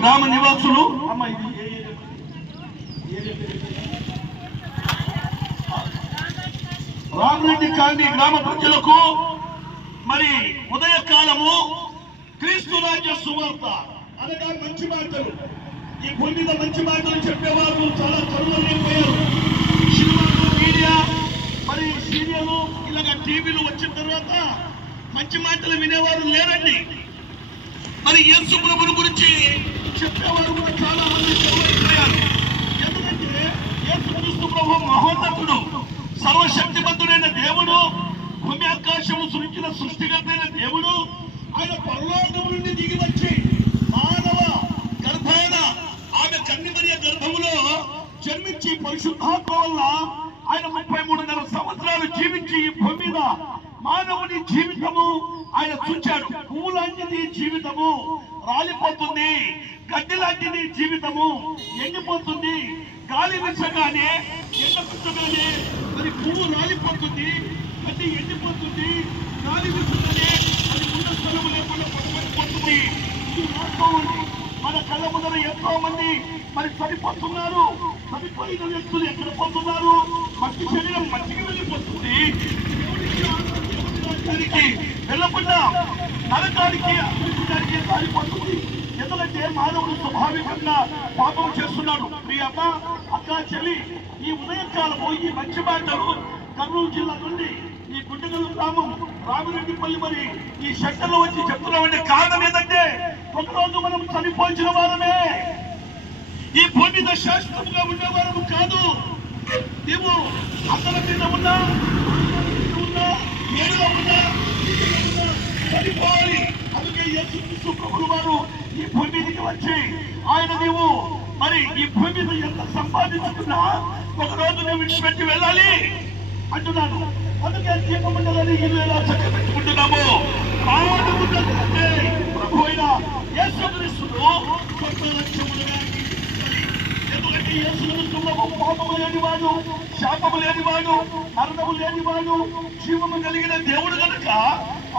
గ్రామ నివాసులు? రామరెడ్డి కాలనీ గ్రామ ప్రజలకు మరి ఉదయకాలము క్రీస్తు రాజ్య సువార్త. అనగా మంచి మాటలు. ఈ భూమి మీద మంచి మాటలు చెప్పేవారు చాలా కరువైపోయారు సినిమాలు మీడియా మరి సీరియల్ ఇలాగ టీవీలు వచ్చిన తర్వాత మంచి మాటలు వినేవారు లేరండి. మరి యేసు ప్రభుని గురించి చెప్పేవారు కూడా చాలా మంది కరువైపోయారు ఎందుకంటే యేసు క్రీస్తు మహోన్నతుడు సర్వశక్తిమంతుడైన దేవుడు భూమి ఆకాశము సృష్టిన సృష్టికర్తైన దేవుడు ఆయన పరలోకము నుండి దిగి వచ్చి మానవ గర్భాన ఆమె కన్నిమరియ గర్భములో జన్మించి పరిశుద్ధాత్మ వల్ల ఆయన ముప్పై మూడున్నర సంవత్సరాలు జీవించి ఈ భూమి మీద మానవుని జీవితము ఆయన చూచాడు. పువ్వు లాంటిది జీవితము రాలిపోతుంది. గడ్డి లాంటిది జీవితము ఎండిపోతుంది. గాలి వీచగానే ఎండపుచ్చగానే మరి పువ్వు రాలిపోతుంది అది ఎండిపోతుంది. గాలి వీచగానే అది ఉన్న స్థలము లేకుండా పట్టుబడిపోతుంది ఇది వాస్తవం మన కళ్ళ ముందర ఎంతో మంది మరి చనిపోతున్నారు. చనిపోయిన వ్యక్తులు ఎక్కడ పోతున్నారు? మట్టి శరీరం మట్టికి వెళ్ళిపోతుంది. నరకానికి వెళ్ళకుండా నరకానికి అభివృద్ధికి సారిపోతుంది ఏ మానవుడు స్వాభావికంగా పాపం చేస్తున్నాడు. ప్రియమ్మ అక్క చెల్లి ఈ ఉదయకాలము ఈ మంచి మాటలు కర్నూలు జిల్లా నుండి ఈ గుడ్డగల్ గ్రామం రామిరెడ్డిపల్లి మరి ఈ సెంటర్లో వచ్చి చెప్తున్నామంటే కారణం ఏంటంటే ఒకరోజు మనం చనిపోయించిన వారమే. ఈ భూమి మీద శాశ్వతంగా ఉండేవారము కాదు. మేము అందరి మీద ఉన్నా ఉన్నా ఏడుగా ఉన్నా చనిపోవాలి. అందుకే యేసుక్రీస్తు ప్రభులు వారు ఈ భూమి వచ్చి ఆయన నీవు మరి ఈ భూమి మీద ఎంత సంపాదించుకున్నా ఒక రోజు నువ్వు విడిచిపెట్టి వెళ్ళాలి అంటున్నాను. అందుకే దీపమండలని ఇల్లు ఎలా చక్క పెట్టుకుంటున్నాము ఉన్నదంటే ప్రభు అయిన యేసుక్రీస్తును కొత్త లక్ష్యములుగా ఎందుకంటే యేసుక్రీస్తులకు పాపము లేనివాడు శాపము లేనివాడు మరణము లేనివాడు జీవము కలిగిన దేవుడు కనుక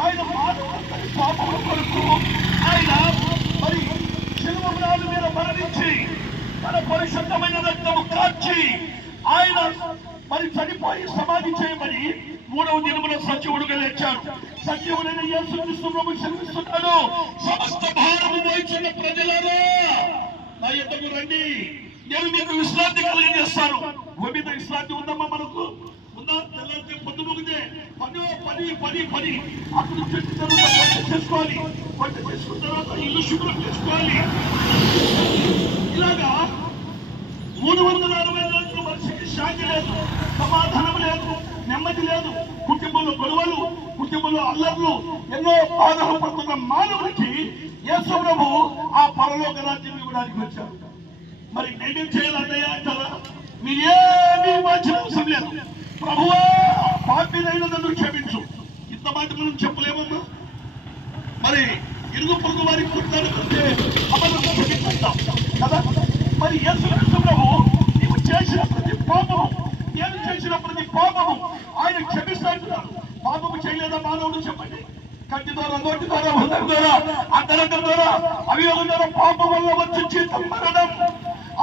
ఆయన మానవ పాపముల కొరకు ఆయన మరి శిలువ మీద మరణించి తన పరిశుద్ధమైన రక్తము కాచి ఆయన మరి చనిపోయి సమాధి చేయమని మూడవ దినమున సత్యవుడుగా లేచాడు. సత్యవుడైన యేసుక్రీస్తు ప్రభు శ్రమిస్తున్నాడు సమస్త భారము మోయించిన ప్రజలారా నా ఎద్దకు రండి. నేను మీకు విశ్రాంతి కలిగజేస్తాను భూమి మీద విశ్రాంతి ఉందమ్మా మనకు? ఉందా? తెల్లారితే పొద్దు ముగితే పని పని పని అప్పుడు చెట్టు తర్వాత వంట చేసుకోవాలి. వంట చేసుకున్న తర్వాత ఇల్లు శుభ్రం చేసుకోవాలి. ఇలాగా మూడు వందల అరవై రోజులు మనిషికి శాంతి లేదు సమాధానం లేదు నెమ్మది లేదు. కుటుంబంలో గొడవలు కుటుంబంలో అల్లర్లు ఎన్నో బాధలు పడుతున్న మానవుడికి యేసు ప్రభు ఆ పరలోక రాజ్యం ఇవ్వడానికి వచ్చారు. మరి నేనేం చేయాలన్నయ్య అంటారా? మీరేమీ మార్చిన అవసరం లేదు. ప్రభువా పాపినైన నన్ను క్షమించు. ఇంత మాట మనం చెప్పలేమమ్మా? మరి ఇరుగు పొరుగు వారికి కుట్టాలంటే అమలు క్షమించుతాం కదా మరి యేసు ప్రభు నీవు చేసిన ప్రతి పాపము నేను చేసిన ప్రతి పాపము ఆయన క్షమిస్తాడు పాపము చేయలేదా మానవుడు చెప్పండి. కంటి ద్వారా నోటి ద్వారా హృదయం ద్వారా అంతరంగం ద్వారా అవియోగం ద్వారా పాపం వల్ల వచ్చి జీతం మరణం.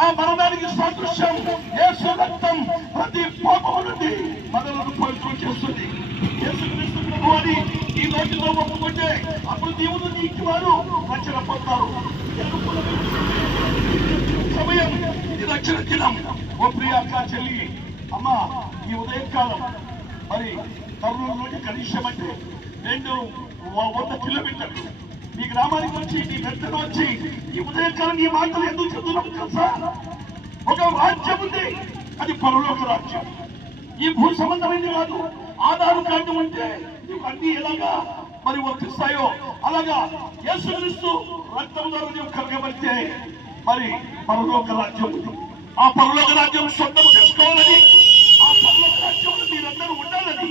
ఆ మరణానికి సాదృశ్యం యేసు రక్తం ప్రతి పాపం నుండి మనలను పవిత్రం చేస్తుంది. యేసుక్రీస్తు ప్రభు అని ఈ నోటిలో ఒప్పుకుంటే అప్పుడు దేవుడు నీకు వారు రక్షణ పొందారు సమయం ఇది రక్షణ దినం. ఓ ప్రియ చెల్లి అమ్మ ఈ ఉదయకాలం మరి కర్నూలు నుండి కనీసం అంటే రెండు వంద కిలోమీటర్లు. ఈ గ్రామానికి వచ్చి నీ వెంటనే వచ్చి ఈ ఉదయకాలం ఈ మాటలు ఎందుకు చెందుతున్నాం తెలుసా? ఒక రాజ్యం ఉంది. అది పరలోక రాజ్యం. ఈ భూ సంబంధమైంది కాదు. ఆధార్ కార్డు అంటే నీకు అన్ని ఎలాగా మరి వర్తిస్తాయో అలాగా యేసుక్రీస్తు రక్తం ద్వారా నీవు కలగబడితే మరి పరలోక రాజ్యం ఉంది. ఆ పరలోక రాజ్యం సొంతం చేసుకోవాలని పరలోక మీరందరూ ఉండాలని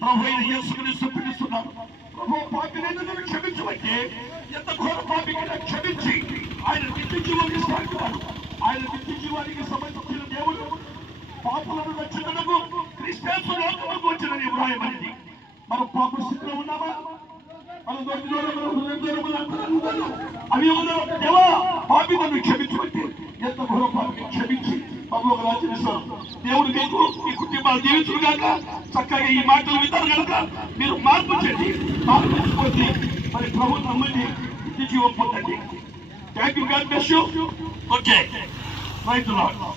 ప్రభు అయిన యేసుక్రీస్తు పిలుస్తున్నారు ప్రభు పాపినైనా క్షమించబట్టే ఎంత ఘోర పాపికైనా క్షమించి ఆయన నిత్య జీవానికి సాగుతాడు ఆయన నిత్య జీవానికి సంబంధించిన దేవుడు. పాపులను రక్షణకు క్రిస్టియన్స్ లోకముకు వచ్చిన అభిప్రాయమైంది మనం పాప స్థితిలో ఉన్నామా? మన అవి దేవా పాపి నన్ను క్షమించమంటే. ఎంత ఘోర పాపి క్షమించి పరలోక రాజ్యం దేవుడు మీకు కుటుంబాలు జీవించును గాక చక్కగా ఈ మాటలు వింటారు కనుక మీరు మార్పు చేయండి మార్పు చేసుకోండి మరి ప్రభు నమ్మండి నిత్య జీవం పొందండి thank you God bless you okay రైతులు